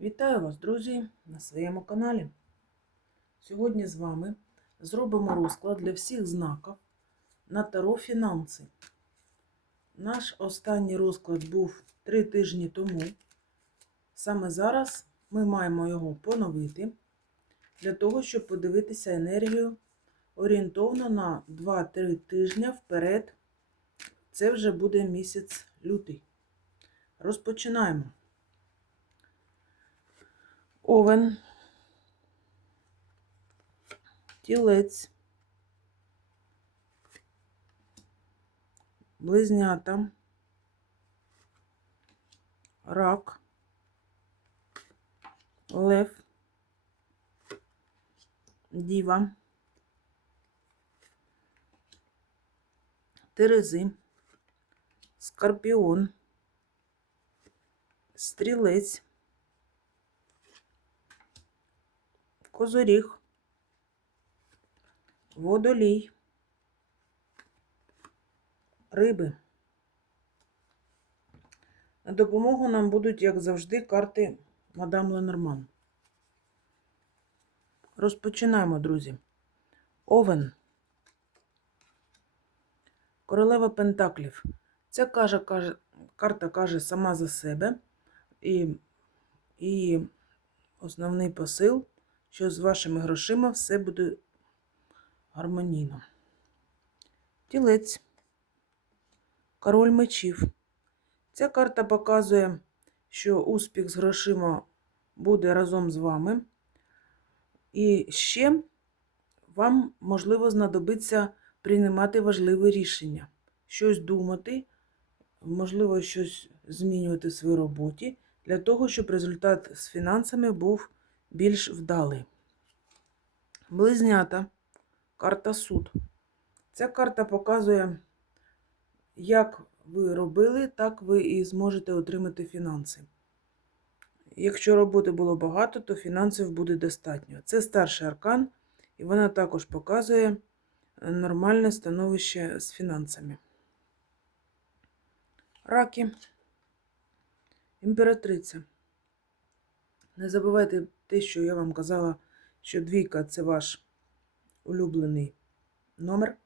Вітаю вас, друзі, на своєму каналі. Сьогодні з вами зробимо розклад для всіх знаків на Таро Фінанси. Наш останній розклад був три тижні тому. Саме зараз ми маємо його поновити для того, щоб подивитися енергію орієнтовно на 2-3 тижні вперед. Це вже буде місяць лютий. Розпочинаємо. Овен, тілець, близнята, рак, лев, діва, терези, скорпіон, стрілець, козоріг, водолій, риби. На допомогу нам будуть, як завжди, карти мадам Ленорман. Розпочинаємо, друзі. Овен. Королева Пентаклів. Ця каже, каже, карта каже сама за себе. І, і основний посил що з вашими грошима все буде гармонійно. Тілець, король мечів. Ця карта показує, що успіх з грошима буде разом з вами. І ще вам, можливо, знадобиться приймати важливе рішення, щось думати, можливо, щось змінювати в своїй роботі, для того, щоб результат з фінансами був більш вдалий. Близнята. Карта суд. Ця карта показує, як ви робили, так ви і зможете отримати фінанси. Якщо роботи було багато, то фінансів буде достатньо. Це старший аркан, і вона також показує нормальне становище з фінансами. Раки. Імператриця. Не забувайте те, що я вам казала, що двійка це ваш улюблений номер.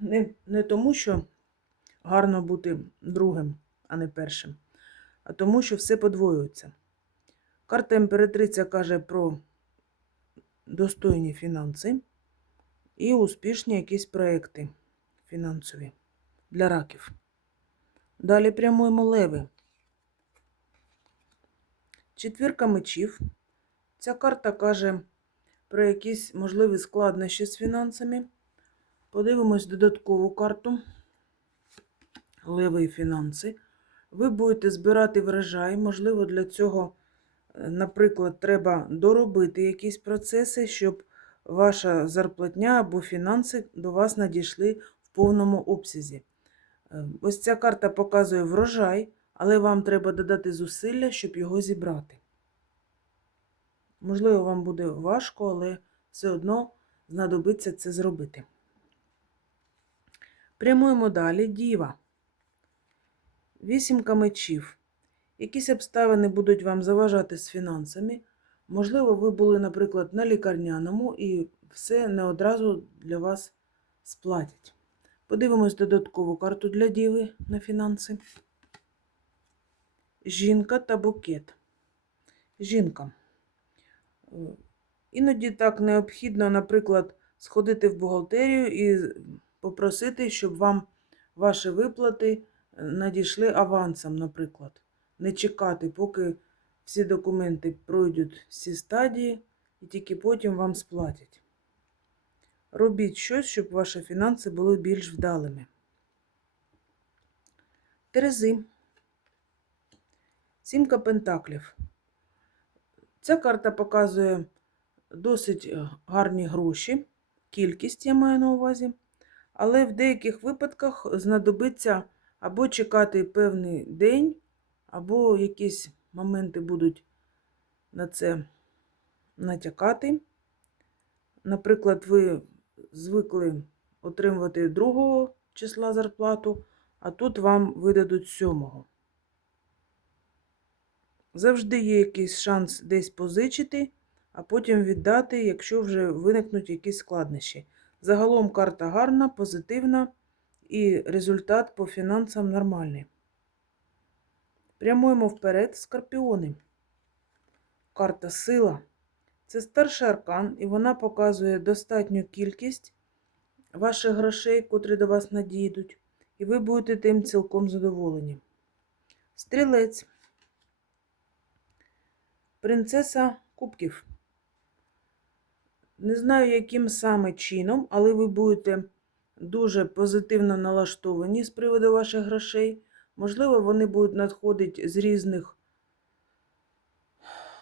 Не, не тому, що гарно бути другим, а не першим, а тому, що все подвоюється. Карта імператриця каже про достойні фінанси і успішні якісь проекти фінансові для раків. Далі прямуємо леви. Четвірка мечів. Ця карта каже про якісь можливі складнощі з фінансами. Подивимось додаткову карту. Леви і фінанси. Ви будете збирати врожай. Можливо, для цього, е, наприклад, треба доробити якісь процеси, щоб ваша зарплатня або фінанси до вас надійшли в повному обсязі. Е, Ось ця карта показує врожай але вам треба додати зусилля, щоб його зібрати. Можливо, вам буде важко, але все одно знадобиться це зробити. Прямуємо далі діва. Вісімка мечів. Якісь обставини будуть вам заважати з фінансами. Можливо, ви були, наприклад, на лікарняному і все не одразу для вас сплатять. Подивимось додаткову карту для діви на фінанси. Жінка та букет. Жінка. Е, Іноді так необхідно, наприклад, сходити в бухгалтерію і попросити, щоб вам ваші виплати е, надійшли авансом, наприклад. Не чекати, поки всі документи пройдуть всі стадії, і тільки потім вам сплатять. Робіть щось, щоб ваші фінанси були більш вдалими. Терези. Сімка пентаклів. Ця карта показує досить е, гарні гроші, кількість я маю на увазі, але в деяких випадках знадобиться або чекати певний день, або якісь моменти будуть на це натякати. Наприклад, ви звикли отримувати 2 числа зарплату, а тут вам видадуть 7. Завжди є якийсь шанс десь позичити, а потім віддати, якщо вже виникнуть якісь складнощі. Загалом карта гарна, позитивна і результат по фінансам нормальний. Прямуємо вперед, скорпіони. Карта сила. Це старший аркан, і вона показує достатню кількість ваших грошей, котрі до вас надійдуть, і ви будете тим цілком задоволені. Стрілець. Принцеса кубків. Не знаю, яким саме чином, але ви будете дуже позитивно налаштовані з приводу ваших грошей. Можливо, вони будуть надходити з різних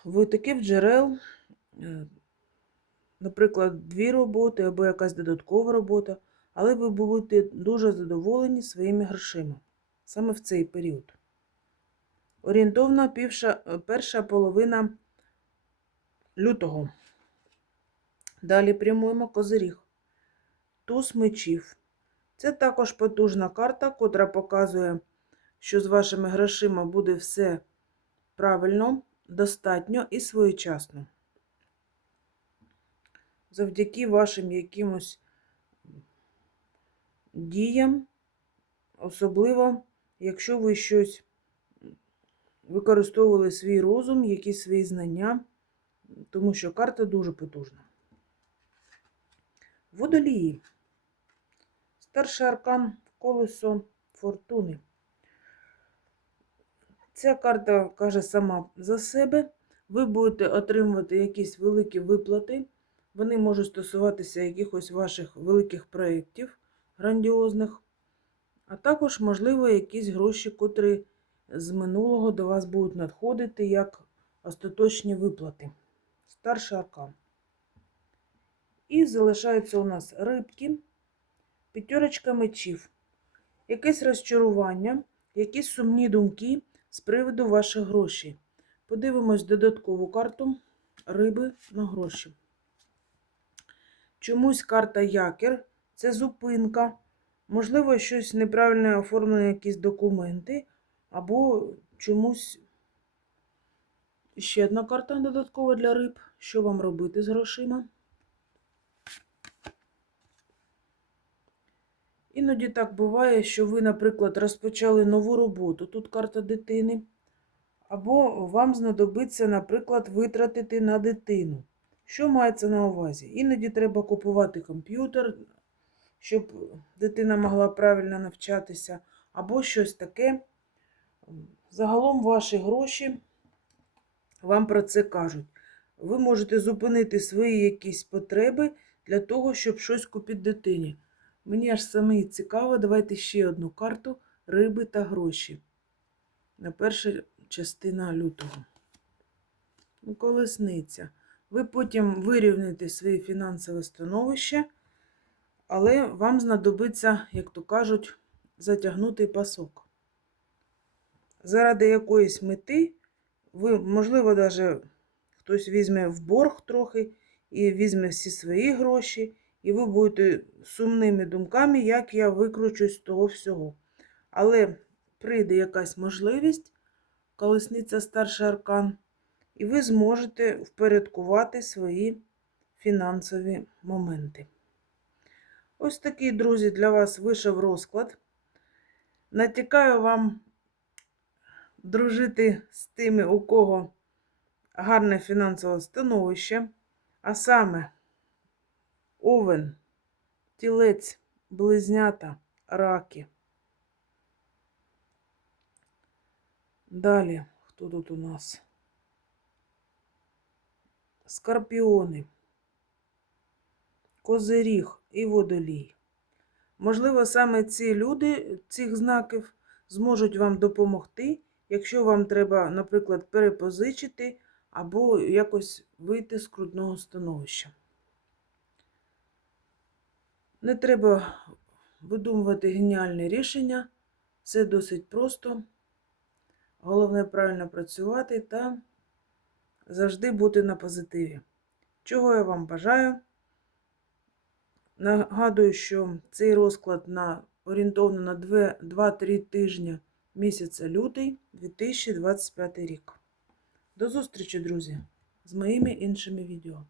витоків джерел, е, наприклад, дві роботи або якась додаткова робота, але ви будете дуже задоволені своїми грошима саме в цей період. Орієнтовно півша, е, перша половина лютого. Далі прямуємо козиріг. Туз мечів. Це також потужна карта, котра показує, що з вашими грошима буде все правильно, достатньо і своєчасно. Завдяки вашим якимось діям, особливо, якщо ви щось використовували свій розум, якісь свої знання, тому що карта дуже потужна. Водолії. Старший аркан колесо фортуни. Ця карта каже сама за себе. Ви будете отримувати якісь великі виплати. Вони можуть стосуватися якихось ваших великих проєктів грандіозних, а також, можливо, якісь гроші, котрі з минулого до вас будуть надходити як остаточні виплати. Старший аркан. І залишаються у нас рибки, п'ятерочка мечів, якесь розчарування, якісь сумні думки з приводу ваших грошей. Подивимось додаткову карту риби на гроші. Чомусь карта якір це зупинка, можливо, щось неправильно оформлені якісь документи, або чомусь ще одна карта додаткова для риб. Що вам робити з грошима? Іноді так буває, що ви, наприклад, розпочали нову роботу, тут карта дитини, або вам знадобиться, наприклад, витратити на дитину. Що мається на увазі? Іноді треба купувати комп'ютер, щоб дитина могла правильно навчатися, або щось таке. Загалом ваші гроші вам про це кажуть. Ви можете зупинити свої якісь потреби для того, щоб щось купити дитині. Мені аж саме цікаво, давайте ще одну карту риби та гроші. На перша частина лютого. Ну, Колесниця. Ви потім вирівняєте своє фінансове становище, але вам знадобиться, як то кажуть, затягнутий пасок. Заради якоїсь мети, ви, можливо, навіть хтось візьме в борг трохи і візьме всі свої гроші і ви будете сумними думками, як я викручусь з того всього. Але прийде якась можливість, колесниця старший аркан, і ви зможете впорядкувати свої фінансові моменти. Ось такий, друзі, для вас вийшов розклад. Натякаю вам дружити з тими, у кого гарне фінансове становище, а саме овен, тілець, близнята, раки. Далі, хто тут у нас? Скорпіони, козиріг і водолій. Можливо, саме ці люди цих знаків зможуть вам допомогти, якщо вам треба, наприклад, перепозичити або якось вийти з крутного становища. Не треба видумувати геніальне рішення. Все досить просто. Головне правильно працювати та завжди бути на позитиві. Чого я вам бажаю. Нагадую, що цей розклад на орієнтовно на 2-3 тижні місяця лютий 2025 рік. До зустрічі, друзі, з моїми іншими відео.